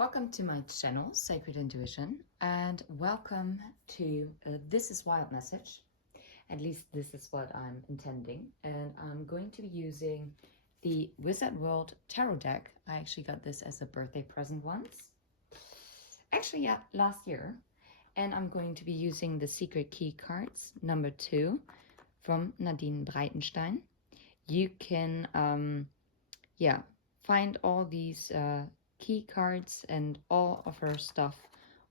Welcome to my channel, Sacred Intuition, and welcome to This is Wild message. At least this is what I'm intending. And I'm going to be using the Wizard World Tarot deck. I actually got this as a birthday present once. Actually, yeah, last year. And I'm going to be using the Secret Key cards, number 2, from Nadine Breitenstein. You can, find all these key cards and all of her stuff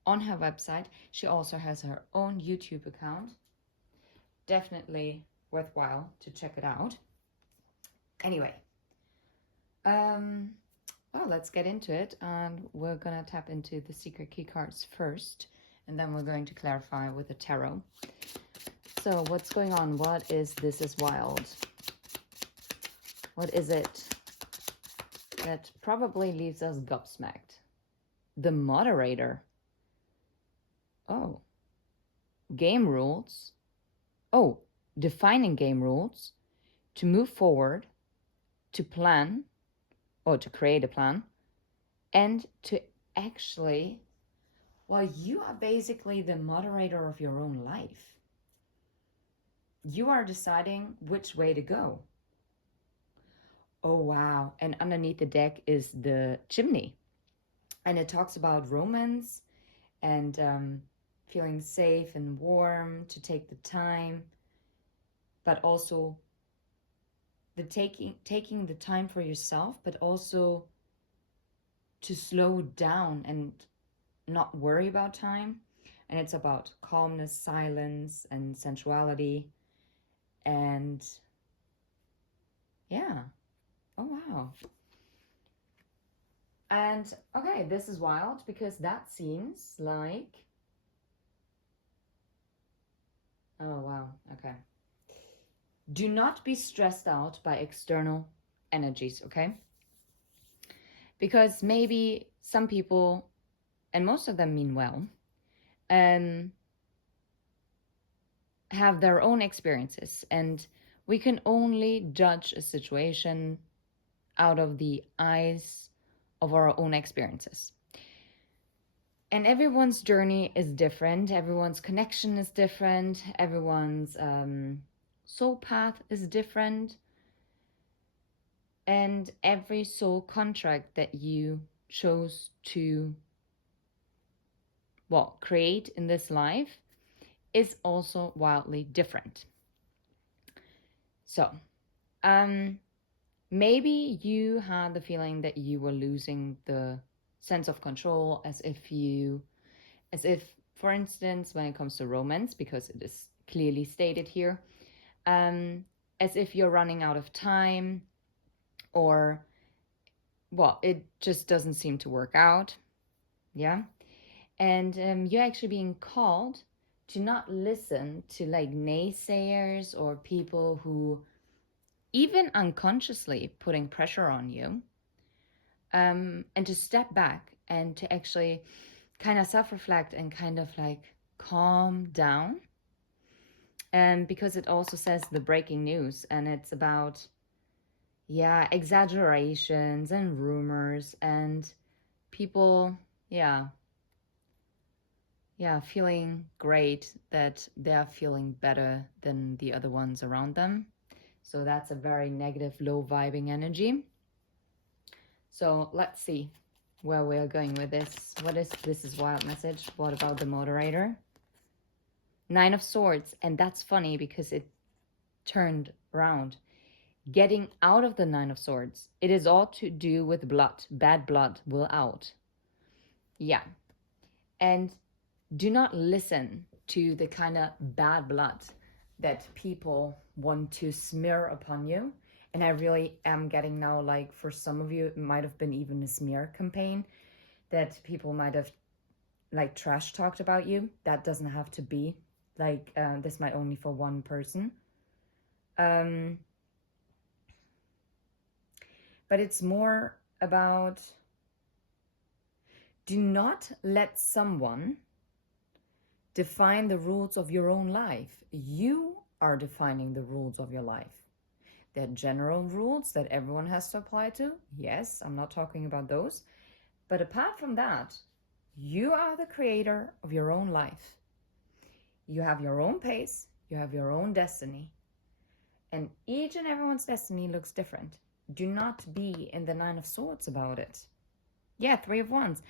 on her website. She also has her own YouTube account. Definitely worthwhile to check it out. Anyway, well, let's get into it, and we're gonna tap into the secret key cards first, and then we're going to clarify with the tarot. So what's going on? What is This is Wild? What is it that probably leaves us gobsmacked? The moderator. Oh. Game rules. Oh, defining game rules. To move forward. To plan. Or to create a plan. And to actually... Well, you are basically the moderator of your own life. You are deciding which way to go. Oh, wow. And underneath the deck is the chimney. And it talks about romance and feeling safe and warm, to take the time, but also the taking the time for yourself, but also to slow down and not worry about time. And it's about calmness, silence, and sensuality. And yeah. Oh, wow. And okay, this is wild because that seems like... Oh, wow. Okay. Do not be stressed out by external energies, okay? Because maybe some people, and most of them mean well, have their own experiences, and we can only judge a situation out of the eyes of our own experiences. And everyone's journey is different. Everyone's connection is different. Everyone's soul path is different. And every soul contract that you chose to, well, create in this life is also wildly different. So, maybe you had the feeling that you were losing the sense of control, as if, for instance, when it comes to romance, because it is clearly stated here, as if you're running out of time, or, well, it just doesn't seem to work out. Yeah. And you're actually being called to not listen to like naysayers or people who even unconsciously putting pressure on you, and to step back and to actually kind of self-reflect and kind of like calm down. And because it also says the breaking news, and it's about, yeah, exaggerations and rumors and people, feeling great that they're feeling better than the other ones around them. So that's a very negative, low vibing energy. So let's see where we're going with this. What is This is Wild message? What about the moderator? 9 of Swords. And that's funny because it turned around. Getting out of the 9 of Swords. It is all to do with blood. Bad blood will out. Yeah. And do not listen to the kind of bad blood that people want to smear upon you. And I really am getting now, like, for some of you, it might have been even a smear campaign that people might have, like, trash talked about you. That doesn't have to be, like, this might only for one person. But it's more about, do not let someone define the rules of your own life. You are defining the rules of your life. There are general rules that everyone has to apply to. Yes, I'm not talking about those. But apart from that, you are the creator of your own life. You have your own pace, you have your own destiny, and each and everyone's destiny looks different. Do not be in the Nine of Swords about it. Yeah, Three of Wands.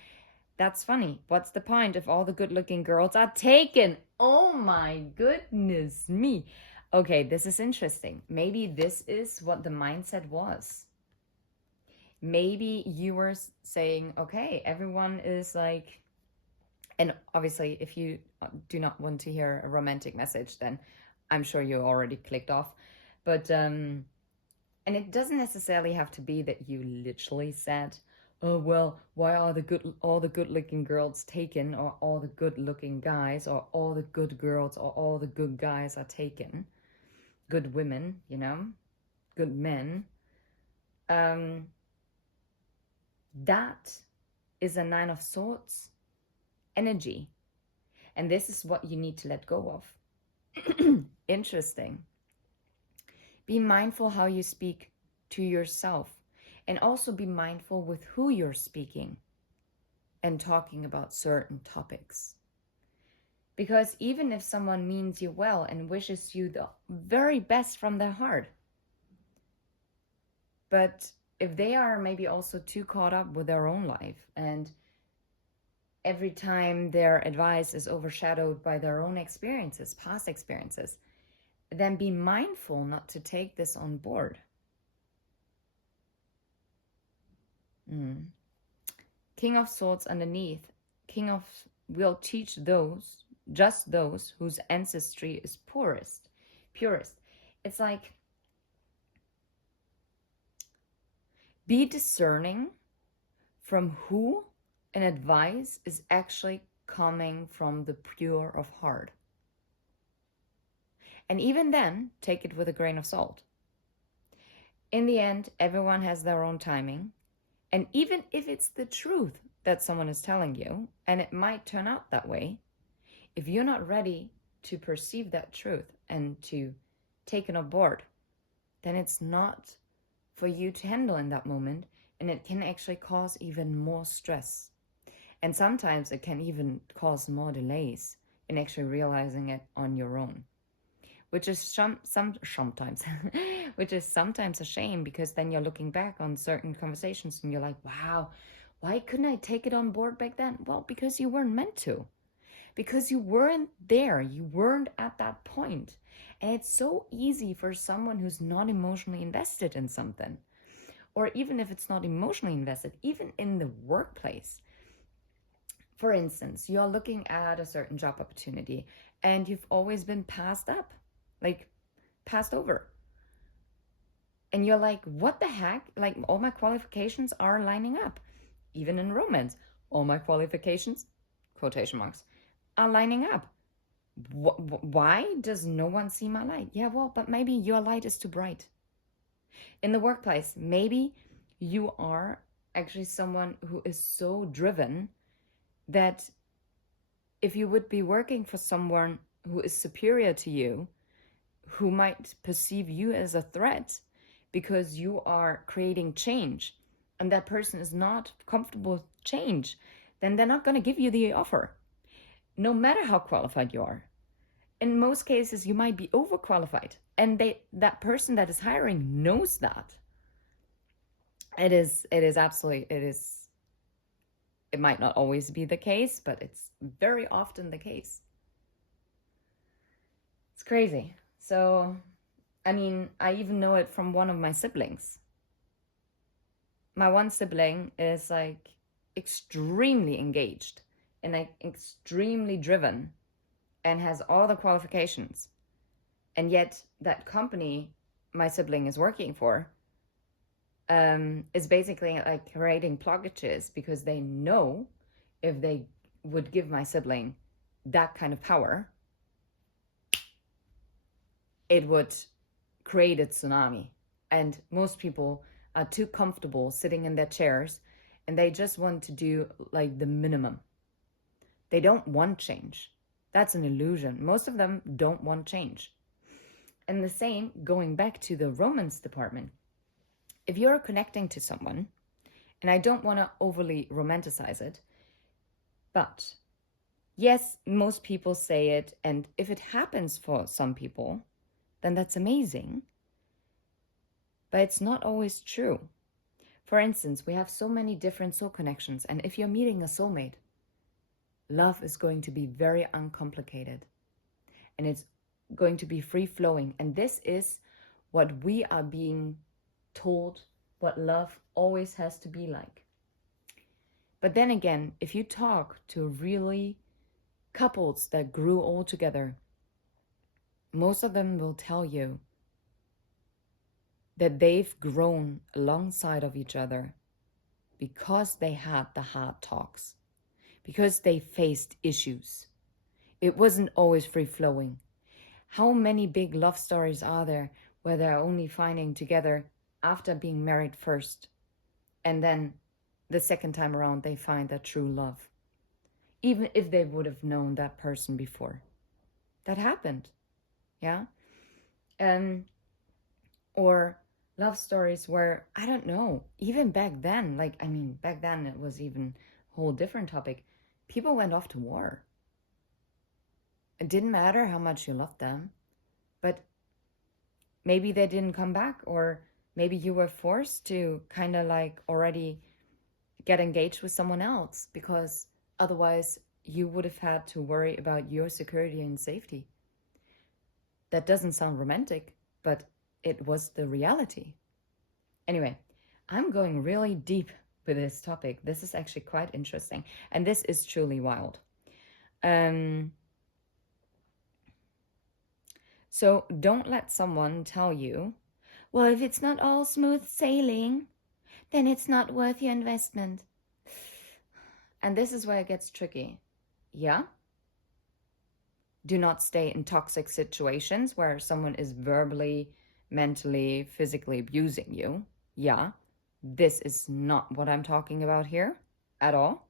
That's funny. What's the point if all the good-looking girls are taken? Oh my goodness me. Okay, this is interesting. Maybe this is what the mindset was. Maybe you were saying, okay, everyone is like, and obviously if you do not want to hear a romantic message, then I'm sure you already clicked off. But, and it doesn't necessarily have to be that you literally said, oh, well, why are all the good-looking girls taken, or all the good-looking guys, or all the good girls, or all the good guys are taken? Good women, you know, good men. That is a Nine of Swords energy. And this is what you need to let go of. Interesting. Be mindful how you speak to yourself, and also be mindful with who you're speaking and talking about certain topics. Because even if someone means you well and wishes you the very best from their heart, but if they are maybe also too caught up with their own life, and every time their advice is overshadowed by their own experiences, past experiences, then be mindful not to take this on board. King of Swords underneath. King of will teach those, just those whose ancestry is purest. It's like, be discerning from who an advice is actually coming from the pure of heart. And even then, take it with a grain of salt. In the end, everyone has their own timing. And even if it's the truth that someone is telling you, and it might turn out that way, if you're not ready to perceive that truth and to take it on board, then it's not for you to handle in that moment, and it can actually cause even more stress. And sometimes it can even cause more delays in actually realizing it on your own, which is sometimes which is sometimes a shame, because then you're looking back on certain conversations and you're like, wow, why couldn't I take it on board back then? Well, because you weren't meant to. Because you weren't there. You weren't at that point. And it's so easy for someone who's not emotionally invested in something, or even if it's not emotionally invested, even in the workplace. For instance, you're looking at a certain job opportunity and you've always been passed over. And you're like, what the heck? Like, all my qualifications are lining up. Even in romance, all my qualifications, quotation marks, are lining up. Why does no one see my light? Yeah, well, but maybe your light is too bright. In the workplace, maybe you are actually someone who is so driven that if you would be working for someone who is superior to you, who might perceive you as a threat because you are creating change, and that person is not comfortable with change, then they're not going to give you the offer, no matter how qualified you are. In most cases, you might be overqualified, and that person that is hiring knows that. It might not always be the case, but it's very often the case. It's crazy. So, I mean, I even know it from one of my siblings. My one sibling is like extremely engaged and like extremely driven and has all the qualifications. And yet that company my sibling is working for is basically like creating blockages, because they know if they would give my sibling that kind of power, it would create a tsunami. And most people are too comfortable sitting in their chairs, and they just want to do like the minimum. They don't want change. That's an illusion. Most of them don't want change. And the same, going back to the romance department, if you're connecting to someone And I don't want to overly romanticize it, but yes, most people say it, and if it happens for some people, then that's amazing. But it's not always true. For instance, we have so many different soul connections, and if you're meeting a soulmate, love is going to be very uncomplicated, and it's going to be free-flowing. And this is what we are being told what love always has to be like. But then again, if you talk to really couples that grew old together, most of them will tell you that they've grown alongside of each other because they had the hard talks, because they faced issues. It wasn't always free-flowing. How many big love stories are there where they're only finding together after being married first, and then the second time around they find that true love, even if they would have known that person before? That happened, yeah? Or love stories where, I don't know, even back then, back then it was even a whole different topic. People went off to war. It didn't matter how much you loved them, but maybe they didn't come back, or maybe you were forced to kind of like already get engaged with someone else because otherwise you would have had to worry about your security and safety. That doesn't sound romantic, but it was the reality. Anyway, I'm going really deep with this topic. This is actually quite interesting, and this is truly wild. So don't let someone tell you, well, if it's not all smooth sailing, then it's not worth your investment. And this is where it gets tricky. Yeah? Do not stay in toxic situations where someone is verbally, mentally, physically abusing you. Yeah? This is not what I'm talking about here at all.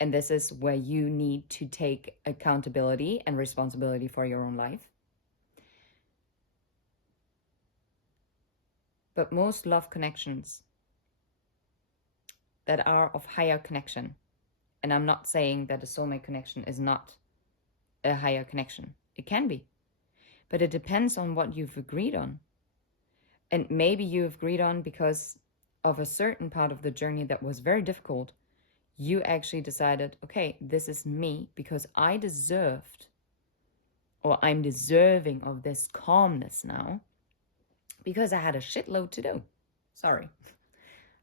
And this is where you need to take accountability and responsibility for your own life. But most love connections that are of higher connection, and I'm not saying that a soulmate connection is not a higher connection. It can be. But it depends on what you've agreed on. And maybe you've agreed on because of a certain part of the journey that was very difficult. You actually decided, okay, this is me because I deserved, or I'm deserving of this calmness now because I had a shitload to do. Sorry.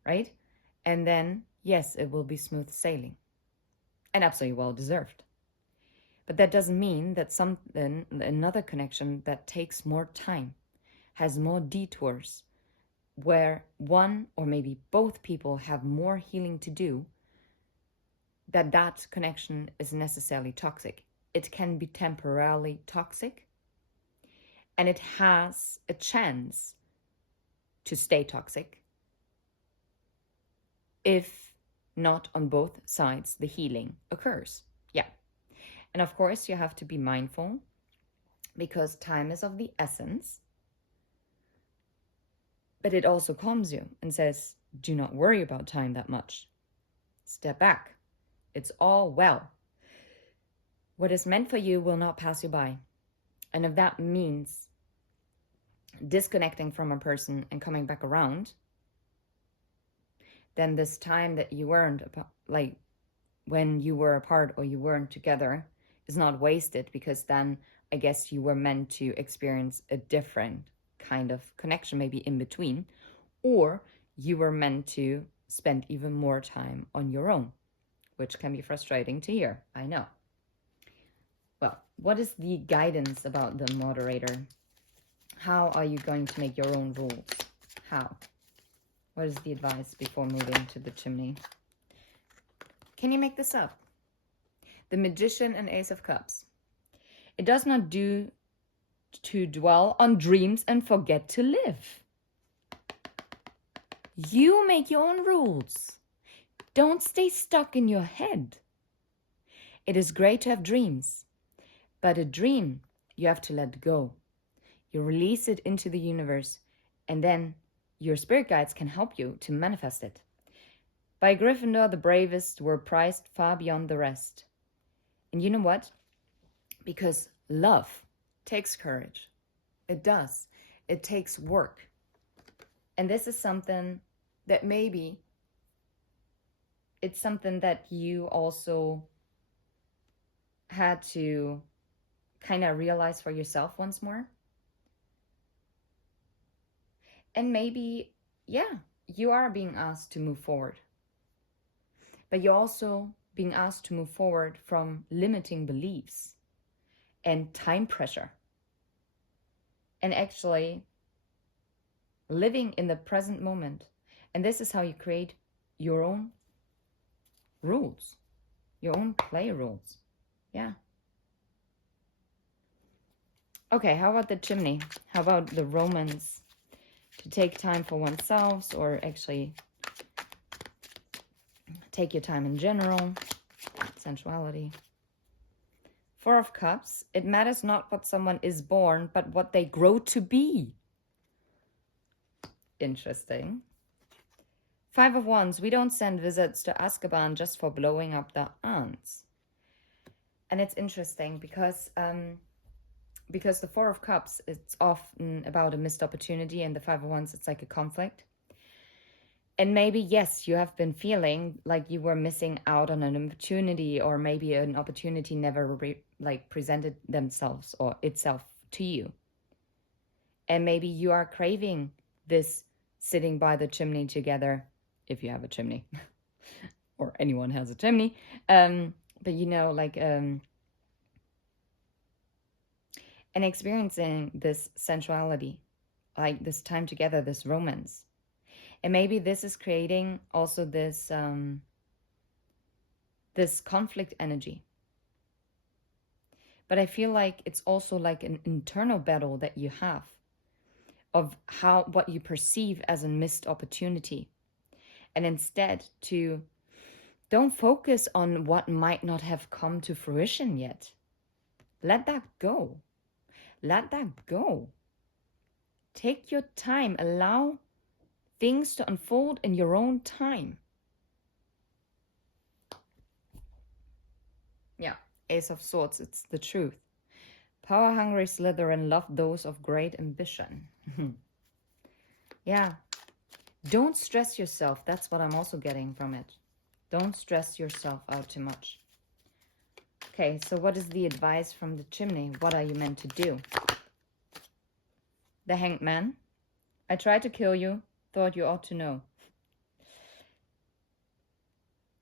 Right? And then, yes, it will be smooth sailing and absolutely well deserved. But that doesn't mean that another connection that takes more time, has more detours, where one or maybe both people have more healing to do, that connection is necessarily toxic. It can be temporarily toxic, and it has a chance to stay toxic if not on both sides the healing occurs. Yeah. And of course, you have to be mindful because time is of the essence. But it also calms you and says, do not worry about time that much. Step back. It's all well. What is meant for you will not pass you by. And if that means disconnecting from a person and coming back around, then this time that you weren't, like when you were apart or you weren't together, is not wasted, because then I guess you were meant to experience a different kind of connection, maybe in between, or you were meant to spend even more time on your own, which can be frustrating to hear, I know. Well, what is the guidance about the moderator? How are you going to make your own rules? How? What is the advice before moving to the chimney? Can you make this up? The Magician and Ace of Cups. It does not do to dwell on dreams and forget to live. You make your own rules. Don't stay stuck in your head. It is great to have dreams, but a dream you have to let go. You release it into the universe, and then your spirit guides can help you to manifest it. By Gryffindor, the bravest were prized far beyond the rest. And you know what? Because love takes courage. It does. It takes work. And this is something that maybe it's something that you also had to kind of realize for yourself once more. And maybe, yeah, you are being asked to move forward. But you're also being asked to move forward from limiting beliefs and time pressure. And actually living in the present moment. And this is how you create your own rules, your own play rules. Yeah. Okay, how about the chimney? How about the romance? To take time for oneself, or actually take your time in general. Sensuality. Four of Cups. It matters not what someone is born, but what they grow to be. Interesting. Five of Wands. We don't send visits to Azkaban just for blowing up the ants. And it's interesting because the Four of Cups, it's often about a missed opportunity, and the Five of Wands, it's like a conflict. And maybe, yes, you have been feeling like you were missing out on an opportunity, or maybe an opportunity never presented themselves or itself to you. And maybe you are craving this sitting by the chimney together, if you have a chimney, or anyone has a chimney. But you know, and experiencing this sensuality, like this time together, this romance. And maybe this is creating also this this conflict energy. But I feel like it's also like an internal battle that you have of what you perceive as a missed opportunity. And instead don't focus on what might not have come to fruition yet. Let that go. Let that go. Take your time. Allow things to unfold in your own time. Yeah, Ace of Swords, it's the truth. Power-hungry Slytherin love those of great ambition. Yeah. Don't stress yourself. That's what I'm also getting from it. Don't stress yourself out too much. Okay, so what is the advice from the chimney? What are you meant to do? The Hanged Man. I tried to kill you. Thought you ought to know.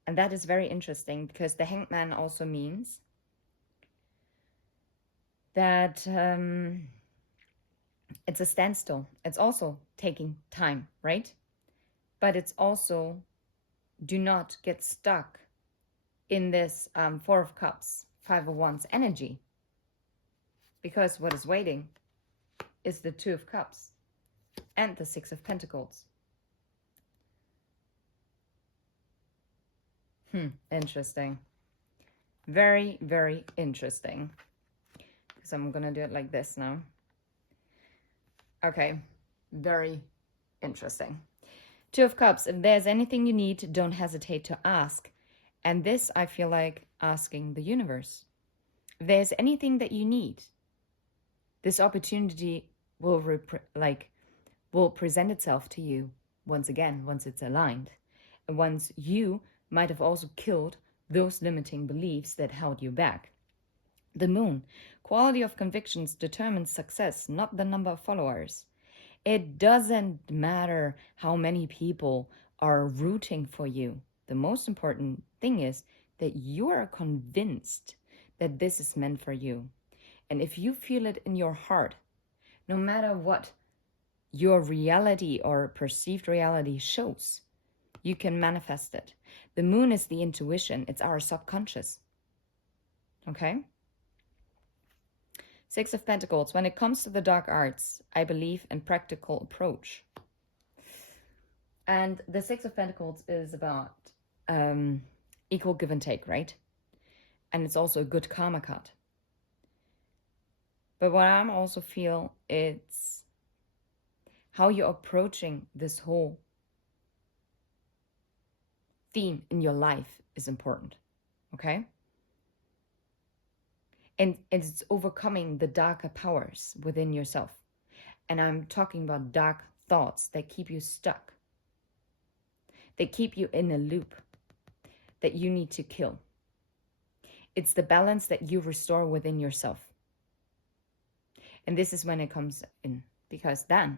And that is very interesting, because the Hanged Man also means that it's a standstill. It's also taking time, right? But it's also, do not get stuck in this Four of Cups, Five of Wands energy. Because what is waiting is the Two of Cups and the Six of Pentacles. Interesting. Very, very interesting. Because I'm going to do it like this now. Okay. Very interesting. Two of Cups. If there's anything you need, don't hesitate to ask. And this, I feel like asking the universe. If there's anything that you need, this opportunity will present itself to you once again, once it's aligned. And once you might have also killed those limiting beliefs that held you back. The Moon. Quality of convictions determines success, not the number of followers. It doesn't matter how many people are rooting for you. The most important thing is that you are convinced that this is meant for you. And if you feel it in your heart, no matter what your reality or perceived reality shows, you can manifest it. The Moon is the intuition. It's our subconscious. Okay? Six of Pentacles. When it comes to the dark arts, I believe in practical approach. And the Six of Pentacles is about equal give and take, right? And it's also a good karma card. But what I also feel, it's how you're approaching this whole theme in your life is important, okay? And it's overcoming the darker powers within yourself. And I'm talking about dark thoughts that keep you stuck, that keep you in a loop that you need to kill. It's the balance that you restore within yourself. And this is when it comes in, because then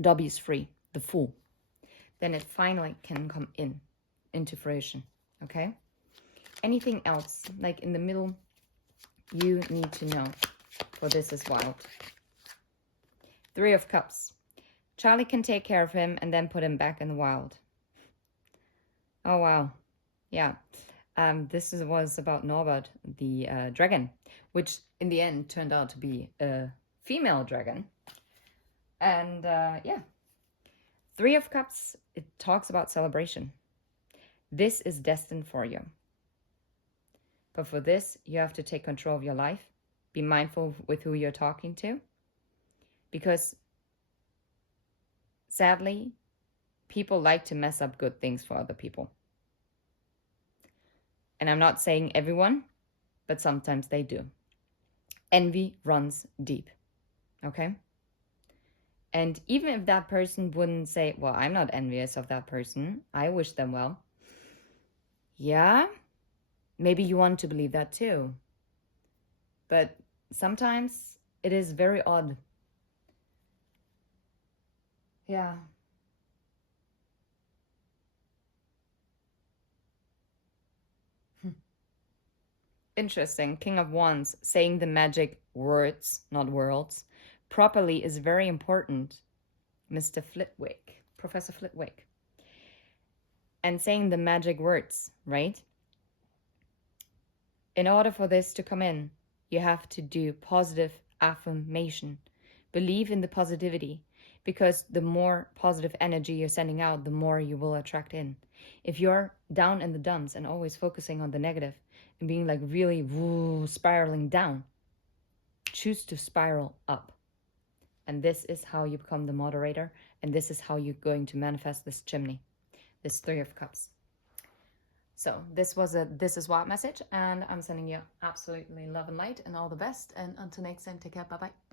W is free, the Fool. Then it finally can come into fruition, okay? Anything else, like in the middle, you need to know, for this is wild. 3 of Cups. Charlie can take care of him and then put him back in the wild. Oh, wow. Yeah. This was about Norbert, the dragon, which in the end turned out to be a female dragon. And yeah. 3 of Cups, it talks about celebration. This is destined for you. But for this, you have to take control of your life. Be mindful with who you're talking to. Because sadly, people like to mess up good things for other people. And I'm not saying everyone, but sometimes they do. Envy runs deep, okay? And even if that person wouldn't say, well, I'm not envious of that person, I wish them well. Yeah, maybe you want to believe that too. But sometimes it is very odd. Yeah. Interesting. King of Wands, saying the magic words, not worlds, properly is very important. Mr. Flitwick, Professor Flitwick. And saying the magic words, right? In order for this to come in, you have to do positive affirmation. Believe in the positivity, because the more positive energy you're sending out, the more you will attract in. If you're down in the dumps and always focusing on the negative and being like really spiraling down, choose to spiral up. And this is how you become the moderator, and this is how you're going to manifest this chimney, this 3 of Cups. So this was a This Is What message, and I'm sending you absolutely love and light and all the best. And until next time, take care. Bye-bye.